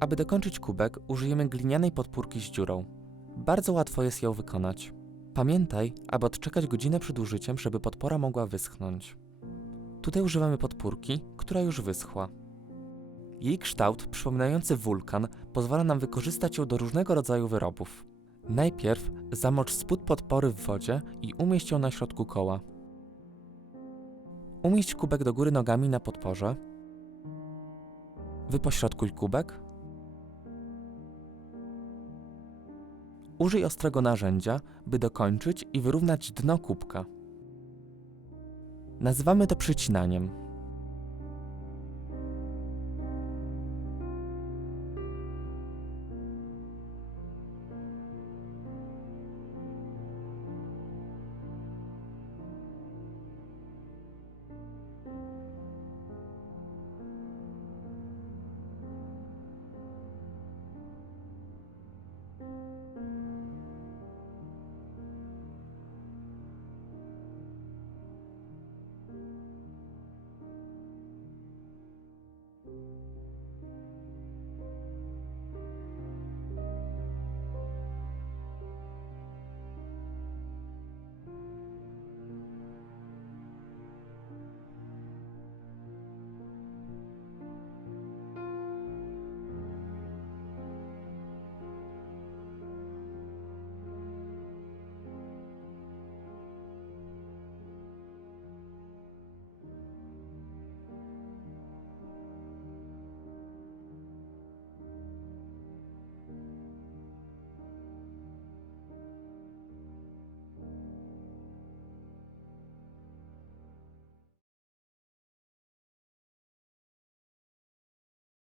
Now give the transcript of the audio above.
Aby dokończyć kubek, użyjemy glinianej podpórki z dziurą. Bardzo łatwo jest ją wykonać. Pamiętaj, aby odczekać godzinę przed użyciem, żeby podpora mogła wyschnąć. Tutaj używamy podpórki, która już wyschła. Jej kształt, przypominający wulkan, pozwala nam wykorzystać ją do różnego rodzaju wyrobów. Najpierw zamocz spód podpory w wodzie i umieść ją na środku koła. Umieść kubek do góry nogami na podporze. Wypośrodkuj kubek. Użyj ostrego narzędzia, by dokończyć i wyrównać dno kubka. Nazywamy to przycinaniem.